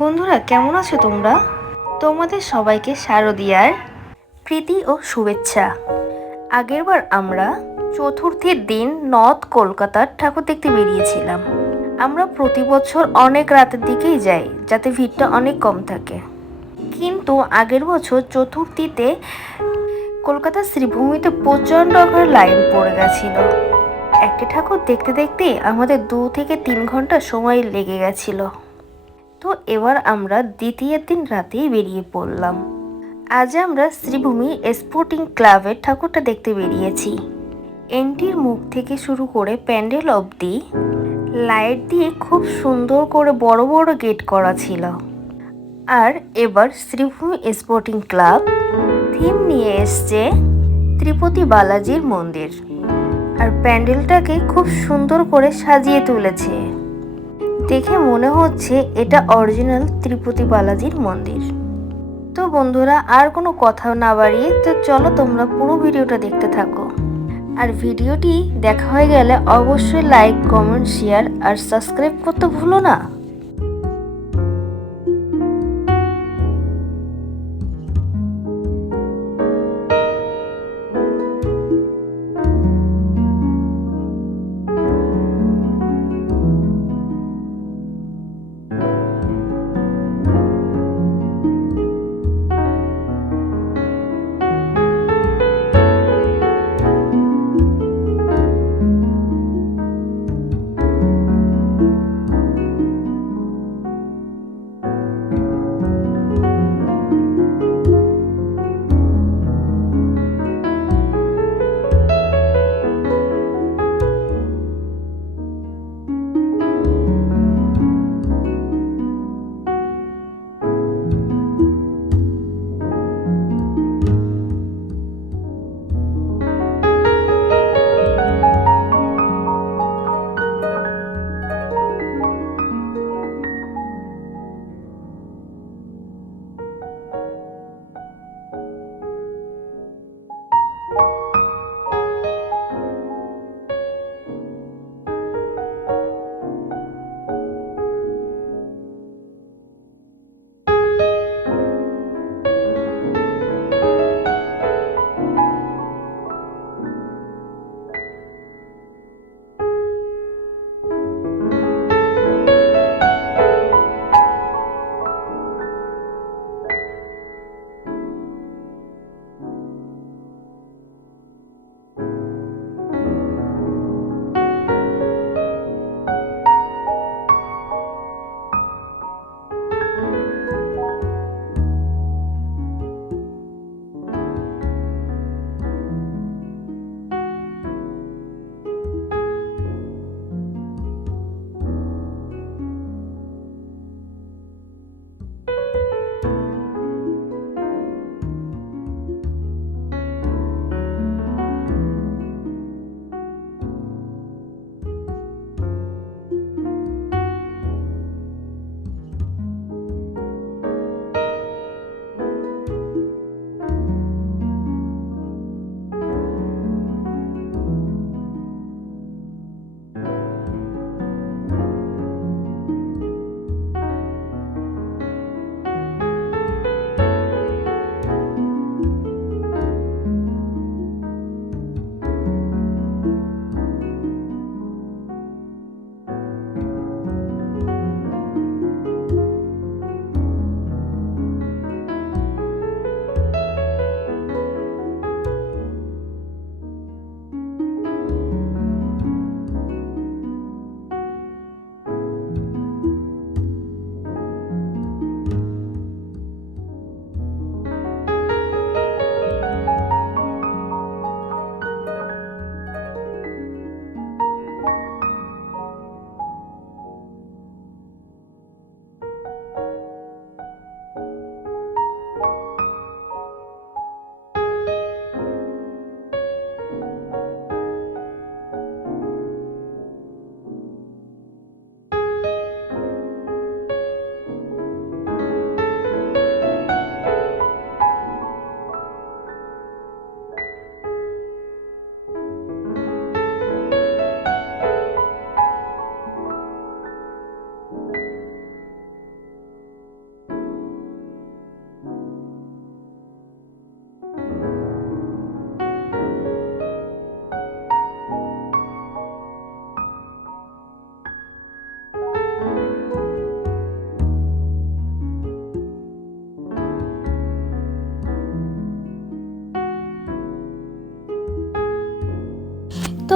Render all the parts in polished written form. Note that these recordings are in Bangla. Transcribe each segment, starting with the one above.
বন্ধুরা, কেমন আছো তোমরা? তোমাদের সবাইকে শারদিয়ার প্রীতি ও শুভেচ্ছা। আগেরবার আমরা চতুর্থীর দিন নর্থ কলকাতার ঠাকুর দেখতে বেরিয়েছিলাম। আমরা প্রতি বছর অনেক রাতের দিকেই যাই, যাতে ভিড়টা অনেক কম থাকে। কিন্তু আগের বছর চতুর্থীতে কলকাতার শ্রীভূমিতে প্রচণ্ড করে লাইন পড়ে গেছিল। একটা ঠাকুর দেখতে দেখতে আমাদের 2 থেকে 3 ঘন্টা সময় লেগে গেছিল। তো এবার আমরা দ্বিতীয় দিন রাতেই বেরিয়ে পড়লাম। আজ আমরা শ্রীভূমি স্পোর্টিং ক্লাবের ঠাকুরটা দেখতে বেরিয়েছি। এন্ট্রির মুখ থেকে শুরু করে প্যান্ডেল অবধি লাইট দিয়ে খুব সুন্দর করে বড় বড় গেট করা ছিল। আর এবার শ্রীভূমি স্পোর্টিং ক্লাব থিম নিয়ে এসছে তিরুপতি বালাজির মন্দির, আর প্যান্ডেলটাকে খুব সুন্দর করে সাজিয়ে তুলেছে। দেখে মনে হচ্ছে এটা অরিজিনাল তিরুপতি বালাজির মন্দির। তো বন্ধুরা, আর কোনো কথা না বাড়িয়ে তো চলো তোমরা পুরো ভিডিওটা দেখতে থাকো। আর ভিডিওটি দেখা হয়ে গেলে অবশ্যই লাইক, কমেন্ট, শেয়ার আর সাবস্ক্রাইব করতে ভুলো না।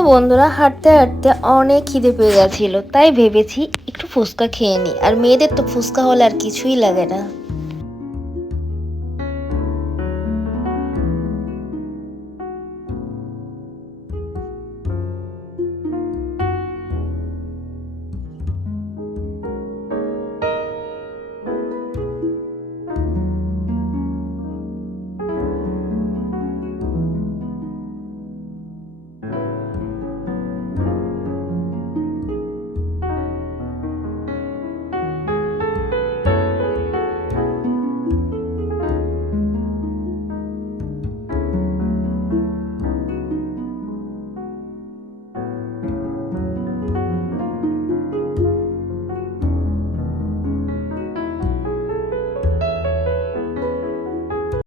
তো বন্ধুরা, হাঁটতে হাঁটতে অনেক খিদে পেয়ে গেছিল, তাই ভেবেছি একটু ফুচকা খেয়ে নিই। আর মেয়েদের তো ফুচকা হলে আর কিছুই লাগে না।